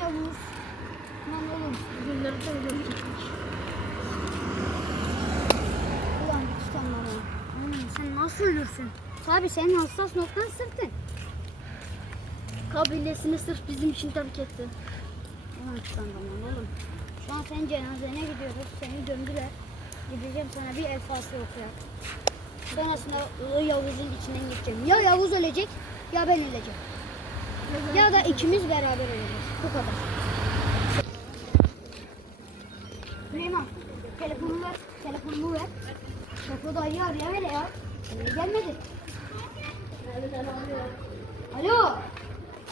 Yavuz. Lan oğlum. Günleri de öldürecekmiş. Ulan hiç tanımam. Hmm, sen nasıl ölürsün? Tabi senin hassas noktan sırtın. Kabilesini sırf bizim için terk etti. Ulan hiç tanımam oğlum. Şu an senin cenazene gidiyoruz. Seni gömdüler. Gideceğim sana bir el faslı okuyar. Sonrasında Yavuz'un içinden geçeceğim. Ya Yavuz ölecek ya ben öleceğim. Ya da ikimiz beraber öleceğiz. Bu kadar. Süleyman, telefonu ver. Telefonumu ver. Şoför dayıyı araya ver ya. Niye gelmedi? Alo.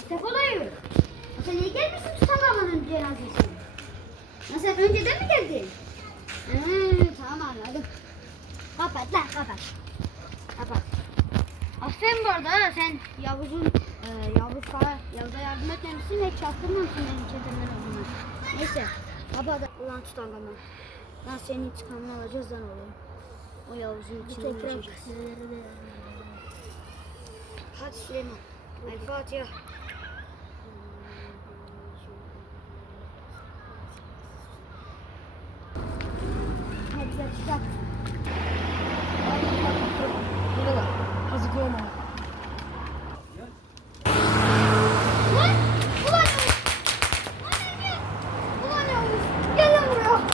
Şoför dayı. Sen niye gelmişsin Mustafa'nın cenazesine? Sen önceden mi geldin? Hı, tamam anladım. Kapat lan kapat. Kapat. Aferin bu arada sen Yavuz'un e, Yavuz sana Yavuz'a yardım etmemişsin ve çaktırmamışsın benim çetemden olduğunu. Neyse. Kapat. Ulan tutangamam. Lan senin intikamını alacağız lan oğlum. O Yavuz'un içinden Tekrar geçeceğiz. Hadi Süleyman. El Fatiha. Hadi çıkar.